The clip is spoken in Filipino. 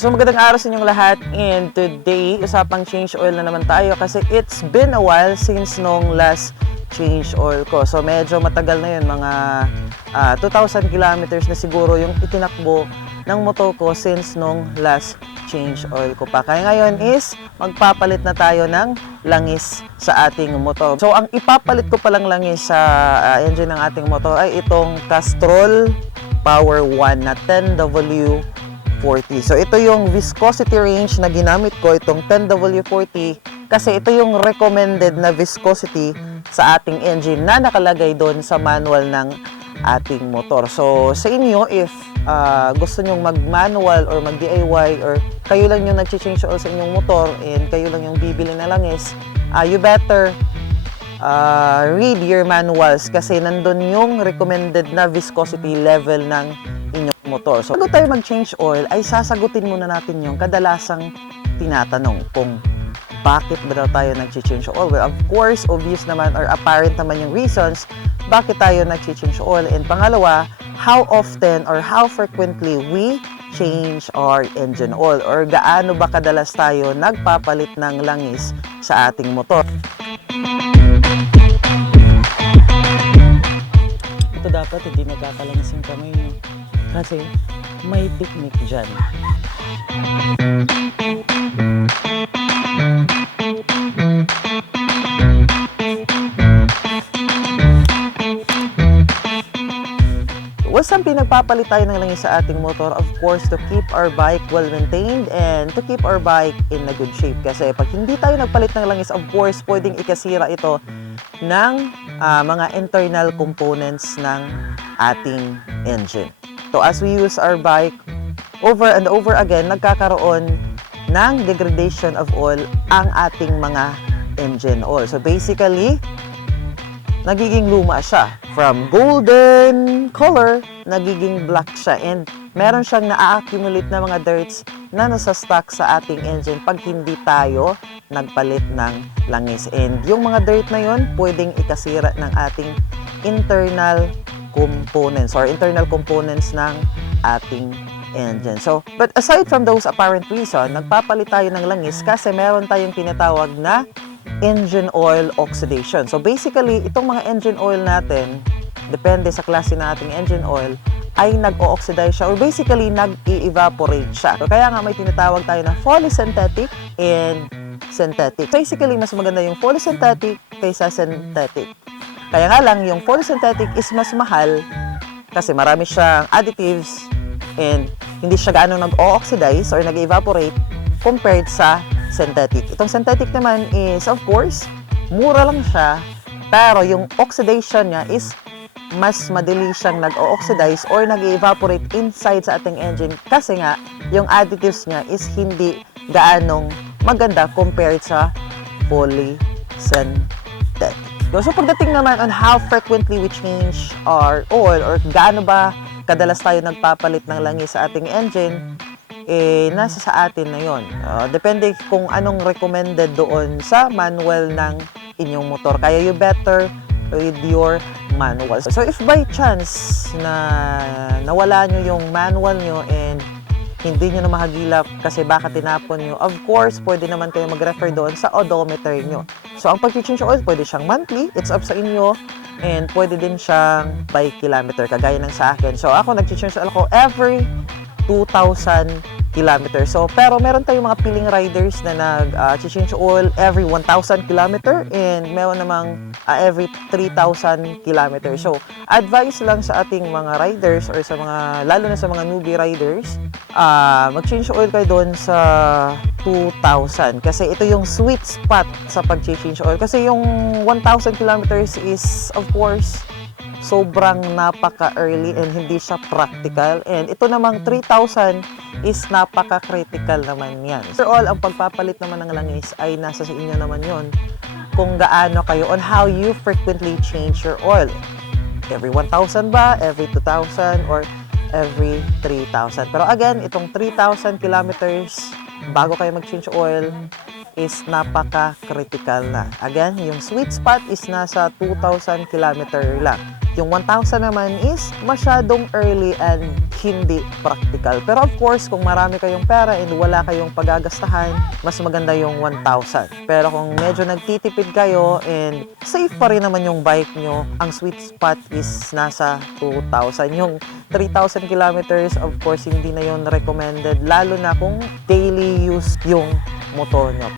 So magandang araw sa inyong lahat, and today usapang change oil na naman tayo kasi it's been a while since nung last change oil ko. So medyo matagal na yun, mga 2,000 kilometers na siguro yung itinakbo ng motor ko since nung last change oil ko pa. Kaya ngayon is magpapalit na tayo ng langis sa ating motor. So ang ipapalit ko palang langis sa engine ng ating motor ay itong Castrol Power 1 na 10W40. So ito yung viscosity range na ginamit ko, itong 10W40, kasi ito yung recommended na viscosity sa ating engine na nakalagay doon sa manual ng ating motor. So sa inyo, if gusto nyong mag-manual or mag-DIY or kayo lang yung nag-change oil sa inyong motor and kayo lang yung bibili na langis, you better read your manuals kasi nandun yung recommended na viscosity level ng inyong motor. So, bago tayo mag-change oil, ay sasagutin muna natin yung kadalasang tinatanong kung bakit ba daw tayo nag-change oil. Well, of course, obvious naman or apparent naman yung reasons bakit tayo nag-change oil. And pangalawa, how often or how frequently we change our engine oil or gaano ba kadalas tayo nagpapalit ng langis sa ating motor. Ito dapat hindi nagkakalangis yung kamay nyo kasi may picnic dyan. Saan pinagpapalit tayo ng langis sa ating motor? Of course, to keep our bike well maintained and to keep our bike in a good shape. Kasi pag hindi tayo nagpalit ng langis, of course, pwedeng ikasira ito ng mga internal components ng ating engine. So as we use our bike over and over again, nagkakaroon ng degradation of oil ang ating mga engine oil. So basically, nagiging luma siya. From golden color, nagiging black siya. And meron siyang na-accumulate na mga dirts na nasa stock sa ating engine pag hindi tayo nagpalit ng langis. And yung mga dirt na yun, pwedeng ikasira ng ating internal components or internal components ng ating engine. So, but aside from those apparent reason, nagpapalit tayo ng langis kasi meron tayong tinatawag na engine oil oxidation. So basically, itong mga engine oil natin, depende sa klase na ating engine oil, ay nag-o-oxidize siya or basically nag-i-evaporate siya. So kaya nga may tinatawag tayo na fully synthetic and synthetic. Basically, mas maganda yung fully synthetic kaysa synthetic. Kaya nga lang, yung fully synthetic is mas mahal kasi marami siyang additives and hindi siya gaano nag-o-oxidize or nag-evaporate compared sa synthetic. Itong synthetic naman is, of course, mura lang siya, pero yung oxidation niya is mas madali siyang nag-o-oxidize or nag-evaporate inside sa ating engine kasi nga, yung additives niya is hindi gaanong maganda compared sa fully synthetic. So pagdating naman on how frequently we change our oil or gaano ba kadalas tayo nagpapalit ng langis sa ating engine, nasa sa atin na yon. Depende kung anong recommended doon sa manual ng inyong motor. Kaya you better read your manual. So if by chance na nawala nyo yung manual nyo and hindi nyo na mahagilap kasi baka tinapon nyo, of course, pwede naman kayo mag-refer doon sa odometer nyo. So ang pag-change oil, pwede siyang monthly, it's up sa inyo, and pwede din siyang by kilometer, kagaya ng sa akin. So ako, nag-change oil ako every 2,000 kilometers. So, pero meron tayong mga piling riders na nag-change oil every 1,000 kilometer and meron namang every 3,000 kilometers. So, advice lang sa ating mga riders or sa mga, lalo na sa mga newbie riders, mag-change oil kayo doon sa 2,000 kasi ito yung sweet spot sa pag-change oil. Kasi yung 1,000 kilometers is, of course, sobrang napaka-early and hindi siya practical. And ito namang 3,000 is napaka-critical naman yan. Overall, ang pagpapalit naman ng langis ay nasa sa inyo naman yon kung gaano kayo on how you frequently change your oil. Every 1,000 ba? Every 2,000? Or every 3,000? Pero again, itong 3,000 kilometers bago kayo mag-change oil is napaka-critical na. Again, yung sweet spot is nasa 2,000 kilometer lang. Yung 1,000 naman is masyadong early and hindi practical. Pero of course, kung marami kayong pera and wala kayong pagagastahan, mas maganda yung 1,000. Pero kung medyo nagtitipid kayo and safe pa rin naman yung bike nyo, ang sweet spot is nasa 2,000. Yung 3,000 kilometers, of course, hindi na yun recommended, lalo na kung daily use yung motor nyo.